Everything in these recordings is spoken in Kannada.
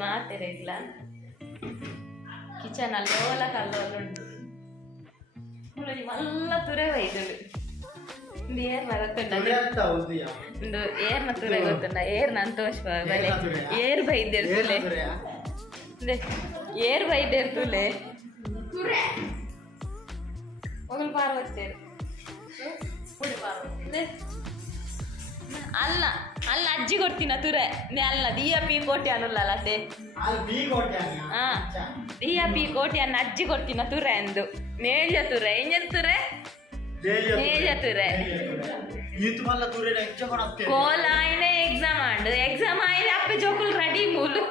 ಮಾತೇರೆ ಇಲ್ಲ ಕಿಚನ್ ಅಲ್ಲೋಲ ಕಲ್ಲೋಲುಂಟು ಮಲ್ಲ ತುರೆ ವೈದಳು ಒಂದು ಏರ್ನ ಗೊತ್ತುಂಡ ಒಂದು ಏರ್ನ ತುರೆ ಗೊತ್ತುಂಡ ಏರ್ನ ಅಂತೋಷ ಬಲೆ ಏರ್ ಬೈದಿರ್ತಲೆ ಏರ್ ಬೈದಿರ್ತಲೆ ಮೊಗಲ್ ಪಾರ್ವತ್ತೇರು ಅಲ್ಲ ಅಲ್ಲ ಅಜ್ಜಿ ಕೊಡ್ತೀನ ತುರೆ ಅಲ್ಲ ದಿಯಾ ಪಿ ಕೋಟಿ ಅನ್ನಲ್ಲ ಅದೇ ಹಾ ದಿಯಾ ಪಿ ಕೋಟಿ ಅನ್ನ ಅಜ್ಜಿ ಕೊಡ್ತೀನ ತುರೆ ಅಂದು ನೇಳ್ಯ ತುರೆ ಎಂಜನ್ ತುರೆ ನೇಳ್ಯ ತುರೆ ಕೋಲ ಆಯ್ನೆ ಎಕ್ಸಾಮ್ ಆಂಡು ಎಕ್ಸಾಮ್ ಆಯ್ನೆ ಅಪ್ಪೆ ಜೋಕುಲ್ ರೆಡಿ ಮೂಲು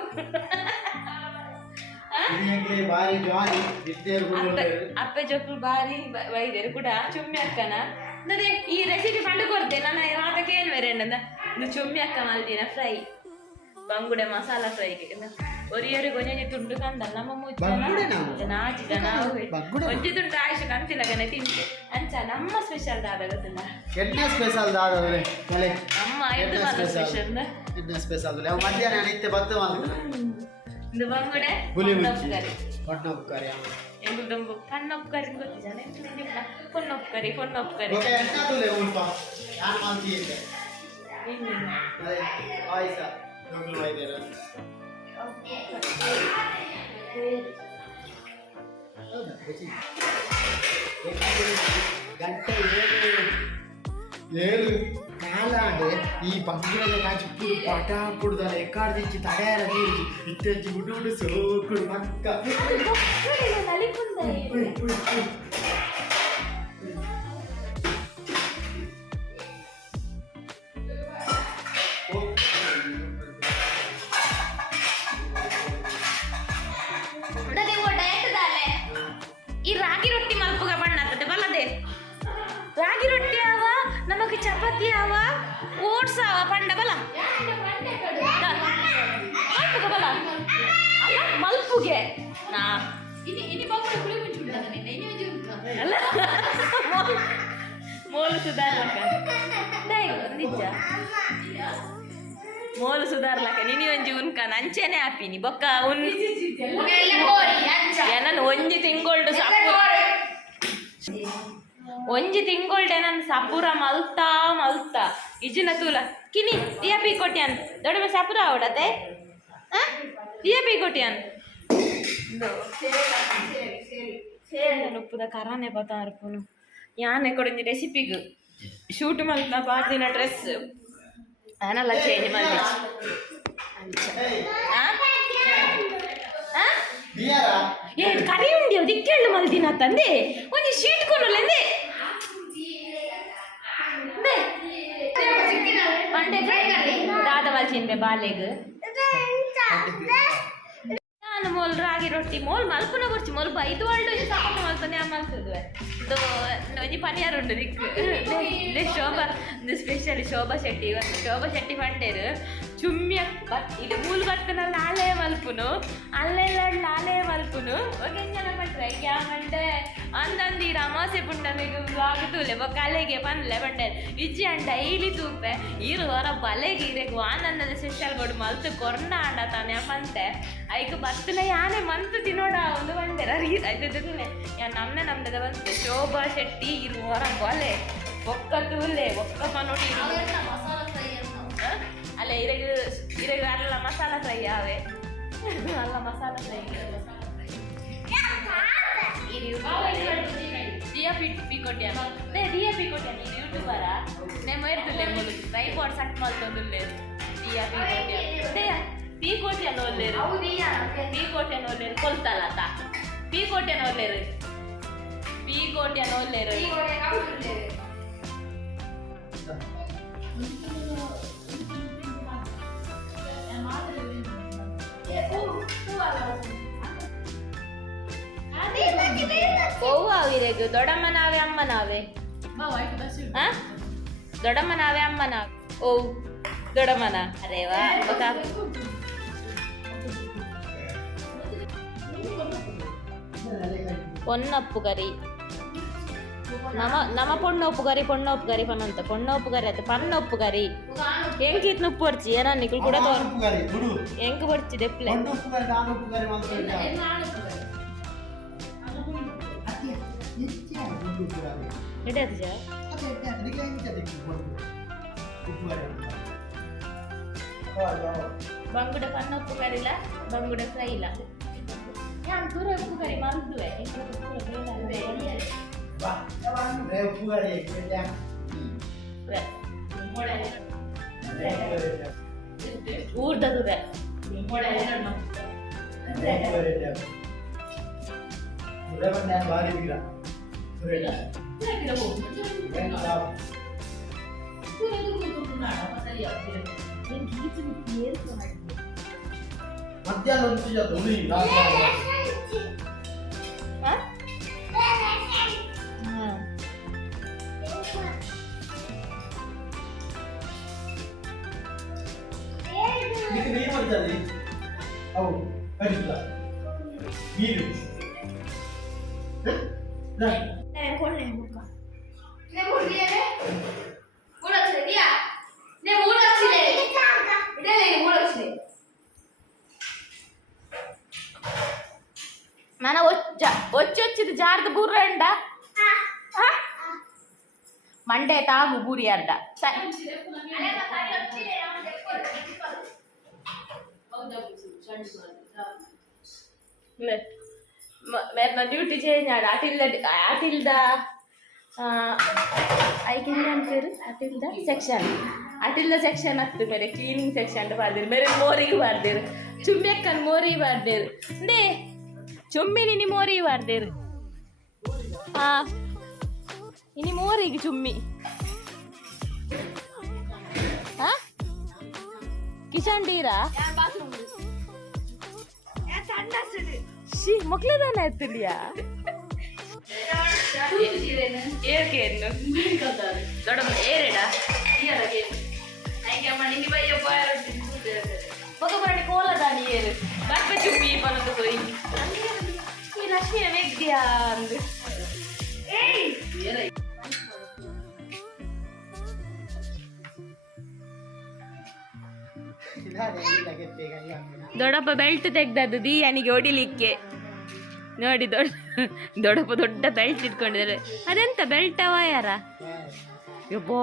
ಅಪ್ಪೆ ಜೋಕುಲ್ ಬಾರಿ ವೈದ್ಯರು ಕೂಡ ಚುಮ್ಮಿ ಅಕ್ಕನ ಅದೇ ಈ ರೆಸಿಪಿ ಪಂಡು ಕೊಡ್ತೆ ನಾನು ರಾತಕ್ಕೆ ಏನು ಬೇರೆ ಇದು ಚುಮ್ಮಿ ಅಕ್ಕ ಮಲ್ದಿನ ಫ್ರೈ ಬಂಗುಡೆ ಮಸಾಲ ಫ್ರೈಗೆ ಒರಿಯರಿ ಗೊಂಜಿ ತುಂಡು ಕಂದಲ್ಲ ನಮ್ಮ ಮುಚ್ಚ ನಾಚಿಕ ನಾವು ಒಂಜಿ ತುಂಡು ಆಯುಷ ಕಂತಿಲ್ಲಗನೆ ತಿಂತೆ ಅಂಚ ನಮ್ಮ ಸ್ಪೆಷಲ್ ದಾದ ಗೊತ್ತಿಲ್ಲ ಸ್ಪೆಷಲ್ ದಾದ ನಮ್ಮ ಇದು ಮಾತ್ರ ಸ್ಪೆಷಲ್ ಸ್ಪೆಷಲ್ ಮಧ್ಯಾಹ್ನ ನಿತ್ಯ ಬತ್ತು ಇದು ಬಂಗುಡೆ ಹೊನ್ನೊಪ್ಪುಕರಿ ಎಂಗುದಂಬು ಕಣ್ಣೊಪ್ಪುಕರಿ ಗೊತ್ತಿದ್ದಾನೆ ಪೊನ್ನೊಪ್ಪುಕರಿ ಪೊನ್ನೊಪ್ಪುಕರಿ ಗಂಟೆ ಏಳು ಕಾಲಾಂಡೆ ಈ ಬಂಗುಳದ ಕಾಚಿ ಪುಡು ಪಟ ಪುಡ್ದಲ್ಲ ಎಕ್ಕಾಡ್ದಿಚ್ಚಿ ತಡೆಯಾರ ನೀರು ಇತ್ತೆಚ್ಚಿ ಉಡು ಸೋಕುಡು ಮಕ್ಕ ಈ ರಾಗಿ ರೊಟ್ಟಿ ಮಲ್ಪುಗ ಬಣ್ಣತ್ತದೆ ಬಲ್ಲದೆ ರಾಗಿ ರೊಟ್ಟಿ ಅವ ನಮಗೆ ಚಪಾತಿ ಅವ ಓಟ್ಸ್ ಅವ ಪಂಡ ಬಲ ಮಲ್ಪುಗ ಬಲ ಮಲ್ಪುಗೆ ನಾ ಅಲ್ಲ ಮೋಲು ಸುಧಾರ್ಲಕ ನಿಜ ಮೋಲು ಸುಧಾರ್ಲಕ ನಿನಿ ಒಂಜಿ ಉನ್ಕ ನಂಚೆನೆ ಹಾಪಿನಿ ಬೊಕ್ಕ ಉನ್ ನಾನು ಒಂಜಿ ತಿಂಗೊಳ್ಡು ಸಪುರ ಒಂಜಿ ತಿಂಗೊಳ್ಡೆ ನಾನು ಸಪುರ Malta Malta ಇಜಿನ ತೂಲ ಕಿನಿ Diya P Kotian ದೊಡ್ಡ ಸಪುರ ಅವಡತೆ ದಿಯಾ ಪಿ ಕೊಟ್ಯಾನ್ ಉಪ್ಪುದ ಕರಾನೆ ಬತ್ತಾರ್ಪುನು ಯಾನೆ ಕೊಡೊಂಜಿ ರೆಸಿಪಿಗು ಶೂಟ್ ಮಲ್ತ ಬಾರ್ದಿನ ಡ್ರೆಸ್ ನಾನೆಲ್ಲ ಚೇಂಜ್ ಮಾಡಿ ಏ ಕರಿ ಉಂಡಿ ದಿಕ್ಕೆಳ್ಳು ಮಲ್ದಿನ ತಂದೆ ಒಂಜಿ ಶೀಟ್ ಕೊನೊಲೆಂದೆ ಮಂಡೆ ದಾದ ಮಲ್ಚಿನ್ಬೆ ಬಾಲೆಗ್ ನಾನು ಮೋಲ್ ರಾಗಿ ರೊಟ್ಟಿ ಮೋಲ್ ಮಲ್ಪುನ ಕೊರ್ಚಿ ಮೋಲ್ ಬೈದು ಒಳ್ಳೆ ಸಾಕು ಮಲ್ಪನೆ ಮಲ್ತದ್ವೆ ಒಂಜಿ ಪನಿಯಾರ ಉಂಡು ದಿಕ್ಕು ಶೋಭಾ ಸ್ಪೆಷಲಿ ಶೋಭಾ ಶೆಟ್ಟಿ ಇವತ್ತು ಶೋಭಾ ಶೆಟ್ಟಿ ಪಂಡೇರು ಚುಮ್ಮಿಯ ಇದು ಮೂಲು ಬರ್ತನಲ್ಲ ಆಲಯ ಮಲ್ಪುನು ಅಲ್ಲೆಲ್ಲ ಆಲಯ ಮಲ್ಪುನು ಒಗೆಂಜನ ಪಟ್ರೆ ಕ್ಯಾಮಂಡೆ ಅಂದಂದು ಈ ಅಮಾಸೆ ಪುಂಡನಿಗೆ ಆಗುತ್ತೂಲೆ ಕಲೆಗೆ ಪನ್ಲೆ ಬಂಡೆ ಇಜ್ಜಿ ಅಂಡ ಡೈಲಿ ತೂಪೆ ಇರು ಹೊರ ಬಲೆಗೆ ಇರಕ್ಕೆ ವಾನನ್ನದ ಸ್ಪೆಷಲ್ ಕೊಡು ಮಲ್ತು ಕೊರ್ನ ಆಂಡ ತಾನೆ ಪಂತೆ ಐಕ್ ಬರ್ತನ ಯಾನೆ ಮಂತು ತಿನ್ನೋಡ ಒಂದು ಬಂಡೆ ಐದನೆ ನಮ್ದೆ ಬಂತು ಶೋಭಾ ಶೆಟ್ಟಿ ಇರು ಹೊರ ಬಲೆ ಒಕ್ಕ ತೂಲೆ ಒಕ್ಕ ನೋಡಿ ಅಲ್ಲ ಇರಗೆ ಅಲ್ಲ ಮಸಾಲ ಫ್ರೈ ಯಾವೆ ಅಲ್ಲ masala fry Diya P Kotian Diya P Kotian ಇದು ಯೂಟ್ಯೂಬರ ನೇಮ ಇರ್ತದೆ ಮುಲು ಟ್ರೈಪಾಡ್ ಸಟ್ ಮಲ್ತೊಂದುಲ್ಲೇರು ದಿಯಾ ಪಿ ಕೊಟ್ಯಾನ ಪಿ ಕೋಟೆನ ಒಲ್ಲೇರು ಪಿ ಕೋಟೆನ ಒಲ್ಲೇರು ಕೊಲ್ತಲ್ಲ ತಾ ಪಿ ಕೋಟೆನ ಒಲ್ಲೇರು ಪಿ ಕೋಟೆನ ಒಲ್ಲೇರು ಓವಿರೆಗು ದೊಡ್ಡಮ್ಮ ನಾವೇ ಅಮ್ಮ ನಾವೇ ದೊಡ್ಡಮ್ಮ ನಾವೇ ಅಮ್ಮ ನಾವೇ ಓ ದೊಡ್ಡಮ್ಮನ ಅರೇ ವಾ ಗೊತ್ತಾ పొన్నప్పు కర్రీ నమ పొన్నొప్పు గరి పనంత పొన్నొప్పు గరి అయితే పన్నొప్పు గరి ఎంకి ఇట్లా ఉప్పు పడిచి ఏనా నీకు కూడా ఎంకి పడిచి డెప్లే ఎటే ಬಂಗುಡೆ ಪನ್ನ ಉಪ್ಪು ಕರಿಲ ಬಂಗುಡೆ ಫ್ರೈ ಇಲ್ಲ ಯಾನ್ ದೂರ ಉಪ್ಪು ಕರಿ ಮಲ್ದುವೆ ಉಪ್ಪು ಕರಿ ಊರ್ದ ದೂರ ಮಧ್ಯಾಹ್ನ మన వచ్చి జాగ్రత్త బుర్రండ మండే తాగు బూరి అడ్డ ಡ್ಯೂಟಿ ಚೇಂಜ್ ಆಡ ಅಟಿಲ್ದ ಐಕೆಂದು ಅಟಿಲ್ದ ಸೆಕ್ಷನ್ ಹತ್ತು ಮೇರೆ ಕ್ಲೀನಿಂಗ್ ಸೆಕ್ಷನ್ ಬರ್ದಿರು ಮೇರೆ ಮೋರಿಗೆ ಬರ್ದಿರು ಚುಮ್ಮೆಕ್ಕನ್ ಮೋರಿಗೆ ಬರ್ದಿರು ಅಂದೇ ಚುಮ್ಮಿನಿ ನಿ ಮೋರಿಗೆ ಬರ್ದಿರು ಇನಿ ಮೋರಿಗೆ ಚುಮ್ಮಿ ಕಿಶನ್ ಡೀರಾ ಮಕ್ಳದಾನ ಎತ್ತಲಿಯಾ ದೊಡ್ಡ ಏರೇಡಾ ಮಗಬರಣಿ ಕೋಲದಾನಿ ಏರು ಬರ್ಪ ಚುಮ್ಮಿ ಪನ್ನದು ಹೋಯಿ ಈ ಲಕ್ಷ್ಮಿಯ ವೆಗ್ದಿಯಾ ಅಂದು ದೊಡ್ಡಪ್ಪ ಬೆಲ್ಟ್ ತೆಗ್ದದ್ದು ದೀಯಾನಿಗೆ ಹೊಡಿಲಿಕ್ಕೆ ನೋಡಿ ದೊಡ್ಡಪ್ಪ ದೊಡ್ಡ ಬೆಲ್ಟ್ ಇಟ್ಕೊಂಡಿದ್ದಾರೆ ಅದೆಂತ ಬೆಲ್ಟ್ ವಯರ ಯಬ್ಬೋ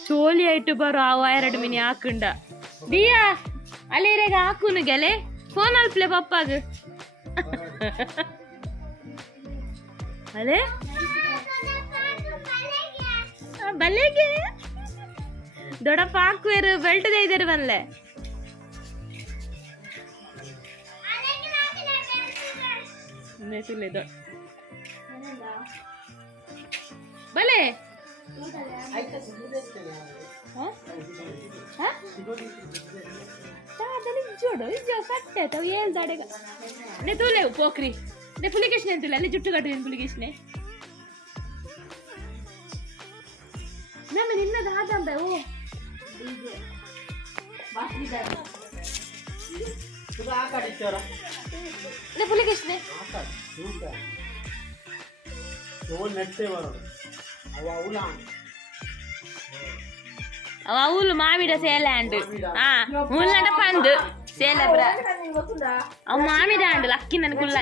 ಚೋಲಿ ಆಯ್ತು ಬರೋ ಆ ವಯರ್ ಮಿನಿ ಹಾಕಂಡ ದಿಯಾ ಅಲ್ಲಿರೇಗ ಹಾಕುನು ಗೆಲೆ ಫೋನ್ ಅಲ್ಪ್ಲೆ ಪಪ್ಪಾಗ ಅಲೆ ಬಲ್ಲೆಗೆ ದೊಡ್ಡಪ್ಪ ಹಾಕುವರು ಬೆಲ್ಟ್ ತೆಗೆದರು ಬಲ್ಲೆ ಬಲೆ ಜೋಡು ಕಟ್ಟೆ ತಾವು ಹೇಳ್ದಾಡೆಗ ನೆ ತೂಲೆವು ಪೋಕ್ರಿ ನೆ ಪುಲಿಕೇಶ್ನೆ ಅಂತಿಲ್ಲ ಅಲ್ಲಿ ಜುಟ್ಟು ಕಟ್ಟಿದ್ದೀನಿ ಪುಲಿಕೇಶ್ನೆ ನಾನು ನಿನ್ನದು ಹಾಗಂತ ಓ ನೆ ಪುಲಿಕೇಶ್ನೆ ಅವ ಅವಳು ಮಾವಿಡ ಸೇಲೆ ಅಂಡು ಮುನ್ನಡ ಪಂದು ಸೇಲೆ ಬ್ರ ಅವ ಮಾವಿಡ ಅಂಡು ಲಕ್ಕಿ ನನ್ ಕುಲ್ಲ